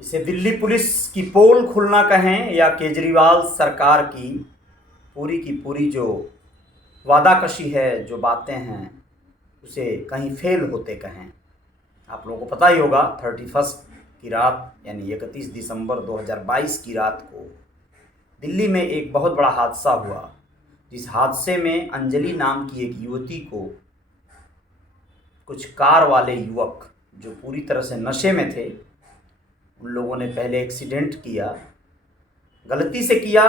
इसे दिल्ली पुलिस की पोल खुलना कहें या केजरीवाल सरकार की पूरी जो वादाकशी है, जो बातें हैं, उसे कहीं फेल होते कहें। आप लोगों को पता ही होगा 31 की रात यानी 31 दिसंबर 2022 की रात को दिल्ली में एक बहुत बड़ा हादसा हुआ, जिस हादसे में अंजलि नाम की एक युवती को कुछ कार वाले युवक जो पूरी तरह से नशे में थे, उन लोगों ने पहले एक्सीडेंट किया, गलती से किया,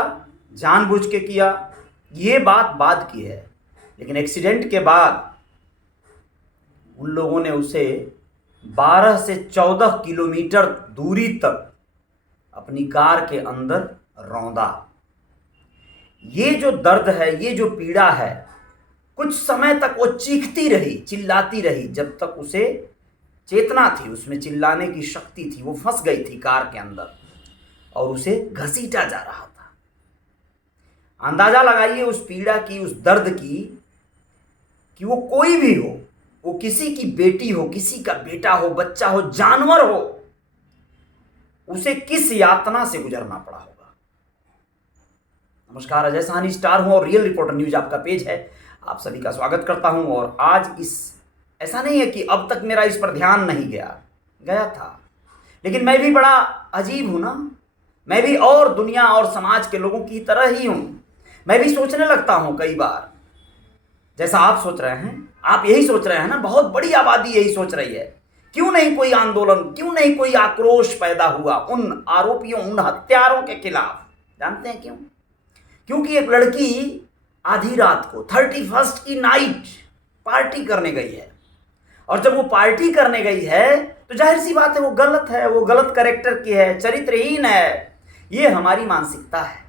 जानबूझ के किया, ये बात बाद की है। लेकिन एक्सीडेंट के बाद उन लोगों ने उसे 12 से 14 किलोमीटर दूरी तक अपनी कार के अंदर रौंदा। ये जो दर्द है, ये जो पीड़ा है, कुछ समय तक वो चीखती रही, चिल्लाती रही, जब तक उसे चेतना थी, उसमें चिल्लाने की शक्ति थी। वो फंस गई थी कार के अंदर और उसे घसीटा जा रहा था। अंदाजा लगाइए उस पीड़ा की, उस दर्द की, कि वो कोई भी हो, वो किसी की बेटी हो, किसी का बेटा हो, बच्चा हो, जानवर हो, उसे किस यातना से गुजरना पड़ा होगा। नमस्कार, अजय साहनी स्टार हूं और रियल रिपोर्टर न्यूज आपका पेज है। आप सभी का स्वागत करता हूं। और आज ऐसा नहीं है कि अब तक मेरा इस पर ध्यान नहीं गया था, लेकिन मैं भी बड़ा अजीब हूं ना। मैं भी और दुनिया और समाज के लोगों की तरह ही हूं। मैं भी सोचने लगता हूं कई बार, जैसा आप सोच रहे हैं। आप यही सोच रहे हैं ना, बहुत बड़ी आबादी यही सोच रही है। क्यों नहीं कोई आंदोलन, क्यों नहीं कोई आक्रोश पैदा हुआ उन आरोपियों, उन हत्यारों के खिलाफ? जानते हैं क्यों? क्योंकि एक लड़की आधी रात को 31 की नाइट पार्टी करने गई है, और जब वो पार्टी करने गई है तो जाहिर सी बात है वो गलत है, वो गलत कैरेक्टर की है, चरित्रहीन है। ये हमारी मानसिकता है।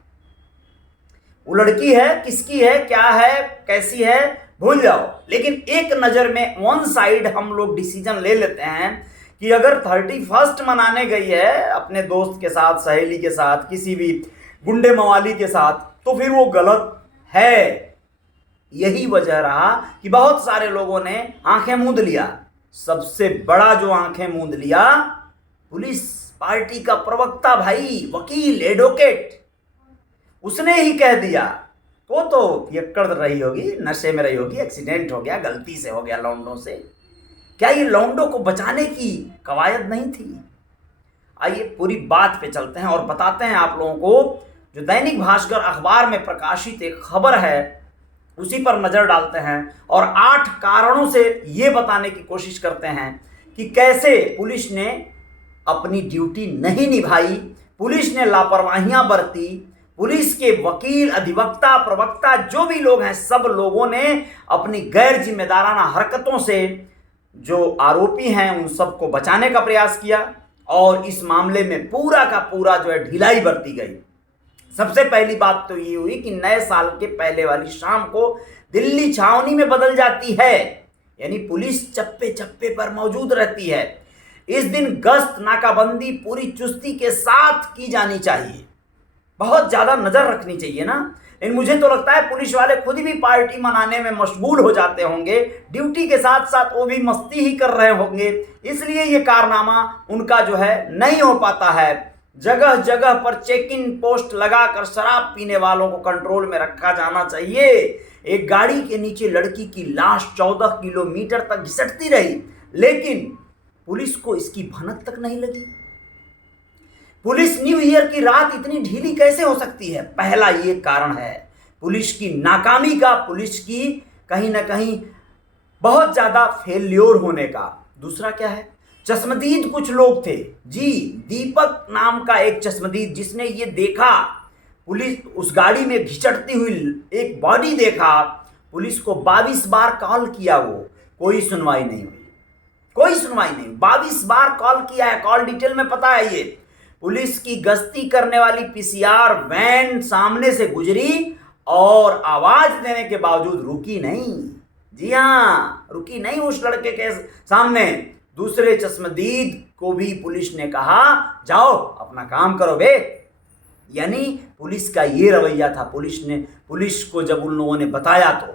वो लड़की है, किसकी है, क्या है, कैसी है, भूल जाओ। लेकिन एक नजर में वन साइड हम लोग डिसीजन ले लेते हैं कि अगर 31 मनाने गई है अपने दोस्त के साथ, सहेली के साथ, किसी भी गुंडे मवाली के साथ, तो फिर वो गलत है। यही वजह रहा कि बहुत सारे लोगों ने आंखें मूंद लिया। सबसे बड़ा जो आंखें मूंद लिया, पुलिस पार्टी का प्रवक्ता, भाई वकील, एडवोकेट, उसने ही कह दिया। वो तो पियक्कड़ रही होगी, नशे में रही होगी, एक्सीडेंट हो गया, गलती से हो गया लौंडों से। क्या ये लौंडों को बचाने की कवायद नहीं थी? आइए पूरी बात पे चलते हैं और बताते हैं आप लोगों को। जो दैनिक भास्कर अखबार में प्रकाशित एक खबर है, उसी पर नजर डालते हैं और 8 कारणों से ये बताने की कोशिश करते हैं कि कैसे पुलिस ने अपनी ड्यूटी नहीं निभाई, पुलिस ने लापरवाहियां बरती। पुलिस के वकील, अधिवक्ता, प्रवक्ता, जो भी लोग हैं, सब लोगों ने अपनी गैर जिम्मेदाराना हरकतों से जो आरोपी हैं उन सबको बचाने का प्रयास किया, और इस मामले में पूरा का पूरा जो है ढिलाई बरती गई। सबसे पहली बात तो ये हुई कि नए साल के पहले वाली शाम को दिल्ली छावनी में बदल जाती है, यानी पुलिस चप्पे चप्पे पर मौजूद रहती है। इस दिन गश्त, नाकाबंदी पूरी चुस्ती के साथ की जानी चाहिए, बहुत ज्यादा नजर रखनी चाहिए ना। लेकिन मुझे तो लगता है पुलिस वाले खुद भी पार्टी मनाने में मशगूल हो जाते होंगे, ड्यूटी के साथ साथ वो भी मस्ती ही कर रहे होंगे, इसलिए ये कारनामा उनका जो है नहीं हो पाता है। जगह जगह पर चेक इन पोस्ट लगाकर शराब पीने वालों को कंट्रोल में रखा जाना चाहिए। एक गाड़ी के नीचे लड़की की लाश 14 किलोमीटर तक घिसटती रही, लेकिन पुलिस को इसकी भनक तक नहीं लगी। पुलिस न्यू ईयर की रात इतनी ढीली कैसे हो सकती है? पहला ये कारण है पुलिस की नाकामी का, पुलिस की कहीं ना कहीं बहुत ज्यादा फेल्योर होने का। दूसरा क्या है? चश्मदीद कुछ लोग थे जी, दीपक नाम का एक चश्मदीद, जिसने ये देखा, पुलिस उस गाड़ी में घिसटती हुई एक बॉडी देखा। पुलिस को 22 बार कॉल किया, वो कोई सुनवाई नहीं हुई, कोई सुनवाई नहीं। 22 बार कॉल किया है, कॉल डिटेल में पता है ये। पुलिस की गश्ती करने वाली पीसीआर वैन सामने से गुजरी और आवाज देने के बावजूद रुकी नहीं। जी हाँ, रुकी नहीं उस लड़के के सामने। दूसरे चश्मदीद को भी पुलिस ने कहा, जाओ अपना काम करो बे। यानी पुलिस का ये रवैया था। पुलिस को जब उन लोगों ने बताया तो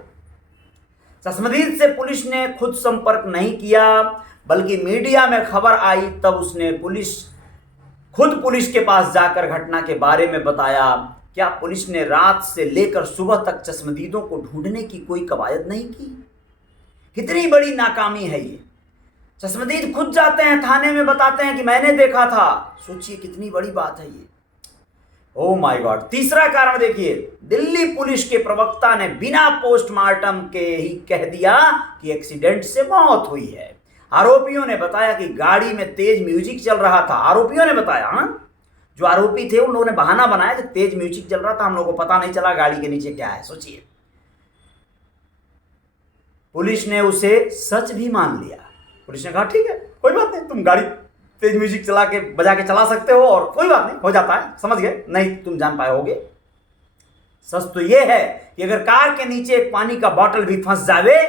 चश्मदीद से पुलिस ने खुद संपर्क नहीं किया, बल्कि मीडिया में खबर आई तब उसने पुलिस खुद पुलिस के पास जाकर घटना के बारे में बताया। क्या पुलिस ने रात से लेकर सुबह तक चश्मदीदों को ढूंढने की कोई कवायद नहीं की? कितनी बड़ी नाकामी है ये। चश्मदीद खुद जाते हैं थाने में, बताते हैं कि मैंने देखा था। सोचिए कितनी बड़ी बात है ये। Oh my God. तीसरा कारण देखिए, दिल्ली पुलिस के प्रवक्ता ने बिना पोस्टमार्टम के ही कह दिया कि एक्सीडेंट से मौत हुई है। आरोपियों ने बताया कि गाड़ी में तेज म्यूजिक चल रहा था। आरोपियों ने बताया, हाँ, जो आरोपी थे उन लोगों ने बहाना बनाया कि तेज म्यूजिक चल रहा था, हम लोगों को पता नहीं चला गाड़ी के नीचे क्या है। सोचिए, पुलिस ने उसे सच भी मान लिया। पुलिस ने कहा ठीक है, कोई बात नहीं, तुम गाड़ी तेज म्यूजिक चला के बजा के चला सकते हो और कोई बात नहीं, हो जाता है, समझ गए, नहीं तुम जान पाए होगे। सच तो यह है कि अगर कार के नीचे एक पानी का बोतल भी फंस जावे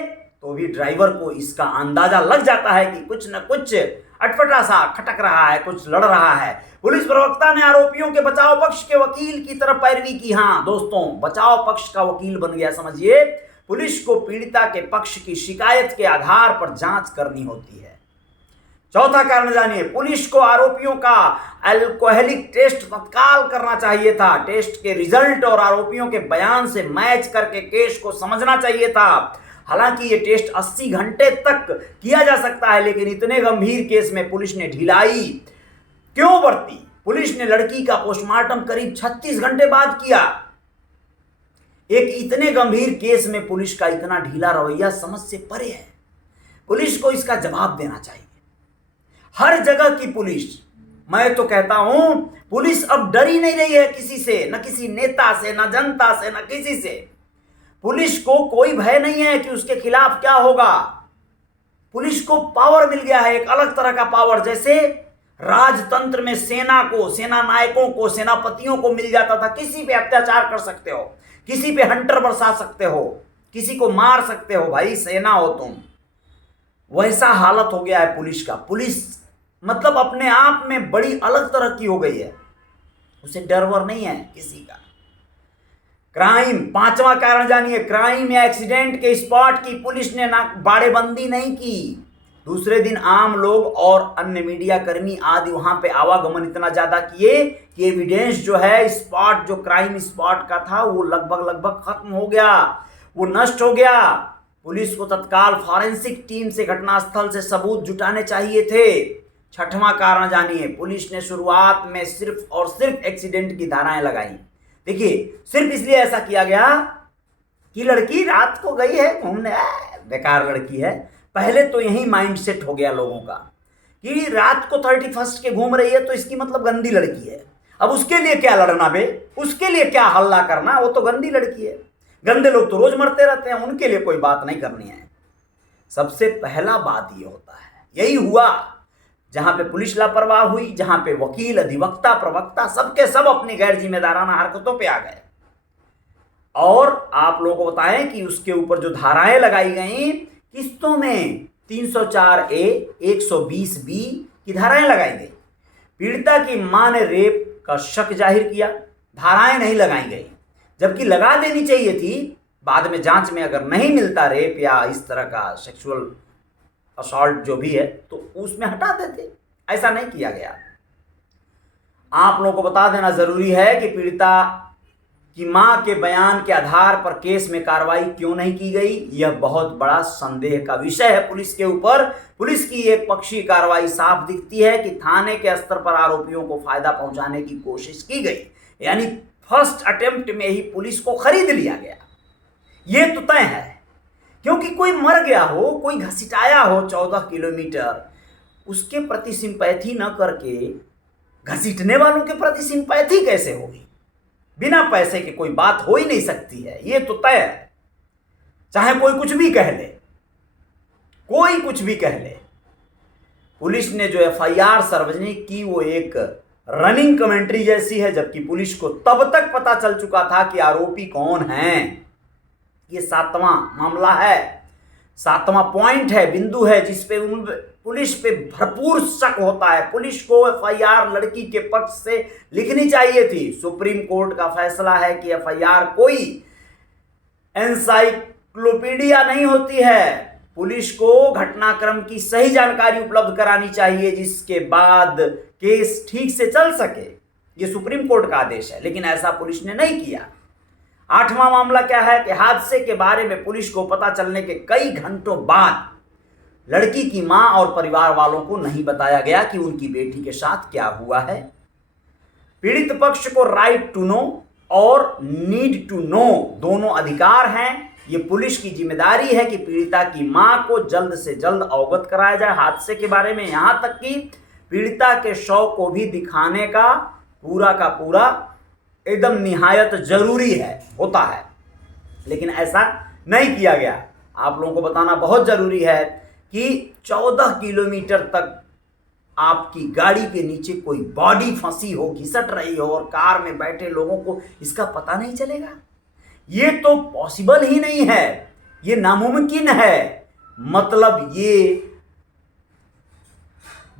तो भी ड्राइवर को इसका अंदाजा लग जाता है कि कुछ न कुछ अटपटा सा खटक रहा है, कुछ लड़ रहा है। पुलिस प्रवक्ता ने आरोपियों के बचाव पक्ष के वकील की तरफ पैरवी की। हाँ दोस्तों, बचाव पक्ष का वकील बन गया। समझिए, पुलिस को पीड़िता के पक्ष की शिकायत के आधार पर जांच करनी होती है। चौथा कारण जानिए, पुलिस को आरोपियों का अल्कोहलिक टेस्ट तत्काल करना चाहिए था। टेस्ट के रिजल्ट और आरोपियों के बयान से मैच करके केस को समझना चाहिए था। हालांकि ये टेस्ट 80 घंटे तक किया जा सकता है, लेकिन इतने गंभीर केस में पुलिस ने ढिलाई क्यों बरती? पुलिस ने लड़की का पोस्टमार्टम करीब 36 घंटे बाद किया। एक इतने गंभीर केस में पुलिस का इतना ढीला रवैया समझ से परे है। पुलिस को इसका जवाब देना चाहिए। हर जगह की पुलिस, मैं तो कहता हूं पुलिस अब डर ही नहीं रही है किसी से, न किसी नेता से, न जनता से, न किसी से। पुलिस को कोई भय नहीं है कि उसके खिलाफ क्या होगा। पुलिस को पावर मिल गया है, एक अलग तरह का पावर। जैसे राजतंत्र में सेना को, सेना नायकों को, सेनापतियों को मिल जाता था, किसी पे अत्याचार कर सकते हो, किसी पे हंटर बरसा सकते हो, किसी को मार सकते हो, भाई सेना हो तुम। वैसा हालत हो गया है पुलिस का। पुलिस मतलब अपने आप में बड़ी अलग तरह की हो गई है, उसे डर वर नहीं है किसी का। क्राइम, पांचवा कारण जानिए, क्राइम या एक्सीडेंट के स्पॉट की पुलिस ने ना बाड़ेबंदी नहीं की। दूसरे दिन आम लोग और अन्य मीडिया कर्मी आदि वहां पे आवागमन इतना ज्यादा किए कि एविडेंस जो है स्पॉट, जो क्राइम स्पॉट का था, वो लगभग खत्म हो गया, वो नष्ट हो गया। पुलिस को तत्काल फॉरेंसिक टीम से घटनास्थल से सबूत जुटाने चाहिए थे। छठवां कारण जानिए, पुलिस ने शुरुआत में सिर्फ और सिर्फ एक्सीडेंट की धाराएं लगाई। देखिए, सिर्फ इसलिए ऐसा किया गया कि लड़की रात को गई है घूमने, बेकार लड़की है। पहले तो यही माइंडसेट हो गया लोगों का कि रात को 31 के घूम रही है तो इसकी मतलब गंदी लड़की है। अब उसके लिए क्या लड़ना बे, उसके लिए क्या हल्ला करना, वो तो गंदी लड़की है। गंदे लोग तो रोज मरते रहते हैं, उनके लिए कोई बात नहीं करनी है। सबसे पहला बात ये होता है, यही हुआ जहां पे पुलिस लापरवाह हुई, जहां पे वकील, अधिवक्ता, प्रवक्ता सबके सब अपनी गैर जिम्मेदाराना हरकतों पे आ गए। और आप लोगों को बताएं कि उसके ऊपर जो धाराएं लगाई गई किस्तों में 304A, 120B की धाराएं लगाई गई। पीड़िता की मां ने रेप का शक जाहिर किया, धाराएं नहीं लगाई गई, जबकि लगा देनी चाहिए थी। बाद में जांच में अगर नहीं मिलता रेप या इस तरह का सेक्सुअल असॉल्ट जो भी है तो उसमें हटा देते, ऐसा नहीं किया गया। आप लोगों को बता देना जरूरी है कि पीड़िता की मां के बयान के आधार पर केस में कार्रवाई क्यों नहीं की गई, यह बहुत बड़ा संदेह का विषय है पुलिस के ऊपर। पुलिस की एक पक्षीय कार्रवाई साफ दिखती है कि थाने के स्तर पर आरोपियों को फायदा पहुंचाने की कोशिश की गई, यानी फर्स्ट अटेम्प्ट में ही पुलिस को खरीद लिया गया। यह तो तय है, क्योंकि कोई मर गया हो, कोई घसीटाया हो 14 किलोमीटर, उसके प्रति सिंपैथी न करके घसीटने वालों के प्रति सिंपैथी कैसे होगी? बिना पैसे के कोई बात हो ही नहीं सकती है, ये तो तय है। चाहे कोई कुछ भी कह ले, कोई कुछ भी कह ले। पुलिस ने जो FIR सार्वजनिक की वो एक रनिंग कमेंट्री जैसी है, जबकि पुलिस को तब तक पता चल चुका था कि आरोपी कौन हैं। ये 7वां मामला है, 7वां पॉइंट है, बिंदु है, जिसपे पुलिस पे भरपूर शक होता है। पुलिस को FIR लड़की के पक्ष से लिखनी चाहिए थी। सुप्रीम कोर्ट का फैसला है कि FIR कोई एनसाइक्लोपीडिया नहीं होती है, पुलिस को घटनाक्रम की सही जानकारी उपलब्ध करानी चाहिए, जिसके बाद केस ठीक से चल सके। ये सुप्रीम कोर्ट का आदेश है, लेकिन ऐसा पुलिस ने नहीं किया। 8वां मामला क्या है कि हादसे के बारे में पुलिस को पता चलने के कई घंटों बाद लड़की की मां और परिवार वालों को नहीं बताया गया कि उनकी बेटी के साथ क्या हुआ है। पीड़ित पक्ष को राइट टू नो और नीड टू नो दोनों अधिकार हैं। ये पुलिस की जिम्मेदारी है कि पीड़िता की मां को जल्द से जल्द अवगत कराया जाए हादसे के बारे में, यहां तक कि पीड़िता के शव को भी दिखाने का पूरा एकदम निहायत जरूरी है, होता है, लेकिन ऐसा नहीं किया गया। आप लोगों को बताना बहुत जरूरी है कि 14 किलोमीटर तक आपकी गाड़ी के नीचे कोई बॉडी फंसी हो, घिसट रही हो और कार में बैठे लोगों को इसका पता नहीं चलेगा। ये तो पॉसिबल ही नहीं है, ये नामुमकिन है। मतलब ये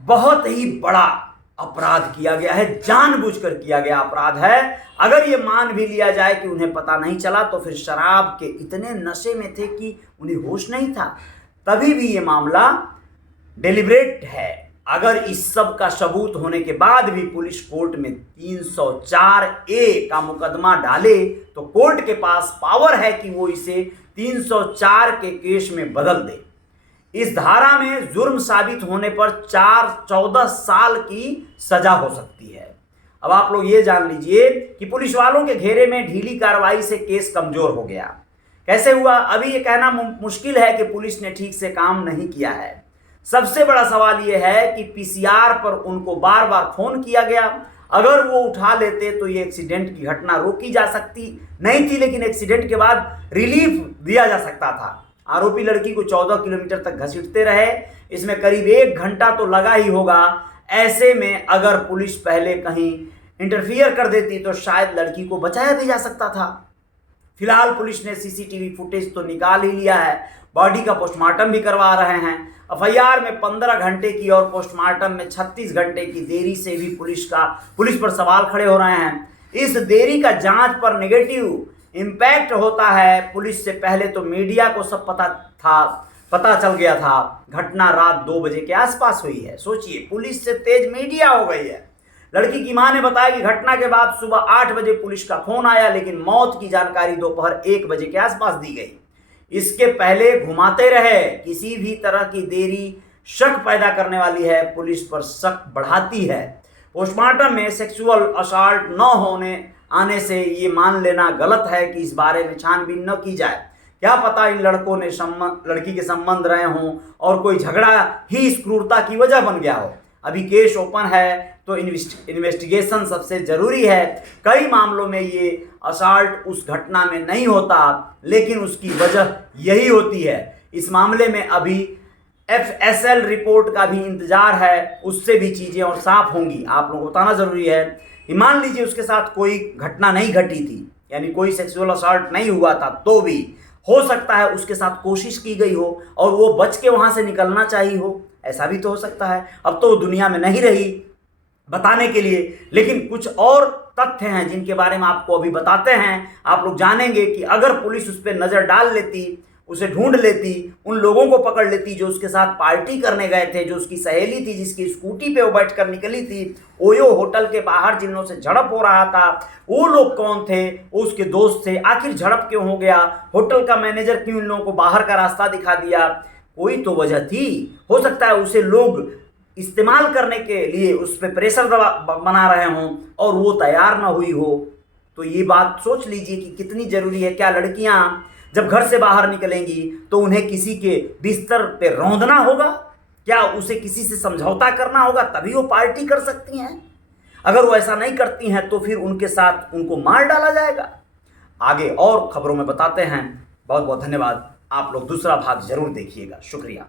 बहुत ही बड़ा अपराध किया गया है, जानबूझकर किया गया अपराध है। अगर ये मान भी लिया जाए कि उन्हें पता नहीं चला, तो फिर शराब के इतने नशे में थे कि उन्हें होश नहीं था, तभी भी ये मामला डेलिब्रेट है। अगर इस सब का सबूत होने के बाद भी पुलिस कोर्ट में 304A का मुकदमा डाले, तो कोर्ट के पास पावर है कि वो इसे 304 के केस में बदल दे। इस धारा में जुर्म साबित होने पर 14 साल की सजा हो सकती है। अब आप लोग ये जान लीजिए कि पुलिस वालों के घेरे में ढीली कार्रवाई से केस कमजोर हो गया। कैसे हुआ? अभी ये कहना मुश्किल है कि पुलिस ने ठीक से काम नहीं किया है। सबसे बड़ा सवाल यह है कि पीसीआर पर उनको बार बार फोन किया गया। अगर वो उठा लेते तो ये एक्सीडेंट की घटना रोकी जा सकती नहीं थी, लेकिन एक्सीडेंट के बाद रिलीफ दिया जा सकता था। आरोपी लड़की को 14 किलोमीटर तक घसीटते रहे, इसमें करीब 1 घंटा तो लगा ही होगा। ऐसे में अगर पुलिस पहले कहीं इंटरफियर कर देती तो शायद लड़की को बचाया भी जा सकता था। फिलहाल पुलिस ने सीसीटीवी फुटेज तो निकाल ही लिया है, बॉडी का पोस्टमार्टम भी करवा रहे हैं। एफआईआर में 15 घंटे की और पोस्टमार्टम में 36 घंटे की देरी से भी पुलिस पर सवाल खड़े हो रहे हैं। इस देरी का जांच पर नेगेटिव इम्पैक्ट होता है। पुलिस से पहले तो मीडिया को सब पता चल गया था। घटना रात 2 बजे के आसपास हुई है। सोचिए, पुलिस से तेज मीडिया हो गई है। लड़की की मां ने बताया कि घटना के बाद सुबह 8 बजे पुलिस का फोन आया, लेकिन मौत की जानकारी दोपहर 1 बजे के आसपास दी गई। इसके पहले घुमाते रहे। किसी भी तरह की देरी शक पैदा करने वाली है, पुलिस पर शक बढ़ाती है। पोस्टमार्टम में सेक्सुअल असॉल्ट न आने से ये मान लेना गलत है कि इस बारे में छानबीन न की जाए। क्या पता इन लड़कों ने लड़की के संबंध रहे हों और कोई झगड़ा ही इस क्रूरता की वजह बन गया हो। अभी केस ओपन है, तो इन्वेस्टिगेशन सबसे जरूरी है। कई मामलों में ये असॉल्ट उस घटना में नहीं होता, लेकिन उसकी वजह यही होती है। इस मामले में अभी FSL रिपोर्ट का भी इंतजार है, उससे भी चीज़ें और साफ होंगी। आप लोगों को बताना ज़रूरी है। मान लीजिए उसके साथ कोई घटना नहीं घटी थी, यानी कोई सेक्सुअल असॉल्ट नहीं हुआ था, तो भी हो सकता है उसके साथ कोशिश की गई हो और वो बच के वहाँ से निकलना चाहिए हो। ऐसा भी तो हो सकता है। अब तो वो दुनिया में नहीं रही बताने के लिए, लेकिन कुछ और तथ्य हैं जिनके बारे में आपको अभी बताते हैं। आप लोग जानेंगे कि अगर पुलिस उस पर नज़र डाल लेती, उसे ढूंढ लेती, उन लोगों को पकड़ लेती जो उसके साथ पार्टी करने गए थे, जो उसकी सहेली थी, जिसकी स्कूटी पे वो बैठकर निकली थी, ओयो होटल के बाहर जिन लोगों से झड़प हो रहा था, वो लोग कौन थे, वो उसके दोस्त थे, आखिर झड़प क्यों हो गया, होटल का मैनेजर क्यों इन लोगों को बाहर का रास्ता दिखा दिया, कोई तो वजह थी। हो सकता है उसे लोग इस्तेमाल करने के लिए उस पर प्रेशर बना रहे हों और वो तैयार ना हुई हो। तो ये बात सोच लीजिए कि कितनी ज़रूरी है। क्या लड़कियां जब घर से बाहर निकलेंगी तो उन्हें किसी के बिस्तर पे रौंदना होगा? क्या उसे किसी से समझौता करना होगा तभी वो पार्टी कर सकती हैं? अगर वो ऐसा नहीं करती हैं तो फिर उनके साथ उनको मार डाला जाएगा। आगे और खबरों में बताते हैं। बहुत बहुत धन्यवाद। आप लोग दूसरा भाग जरूर देखिएगा। शुक्रिया।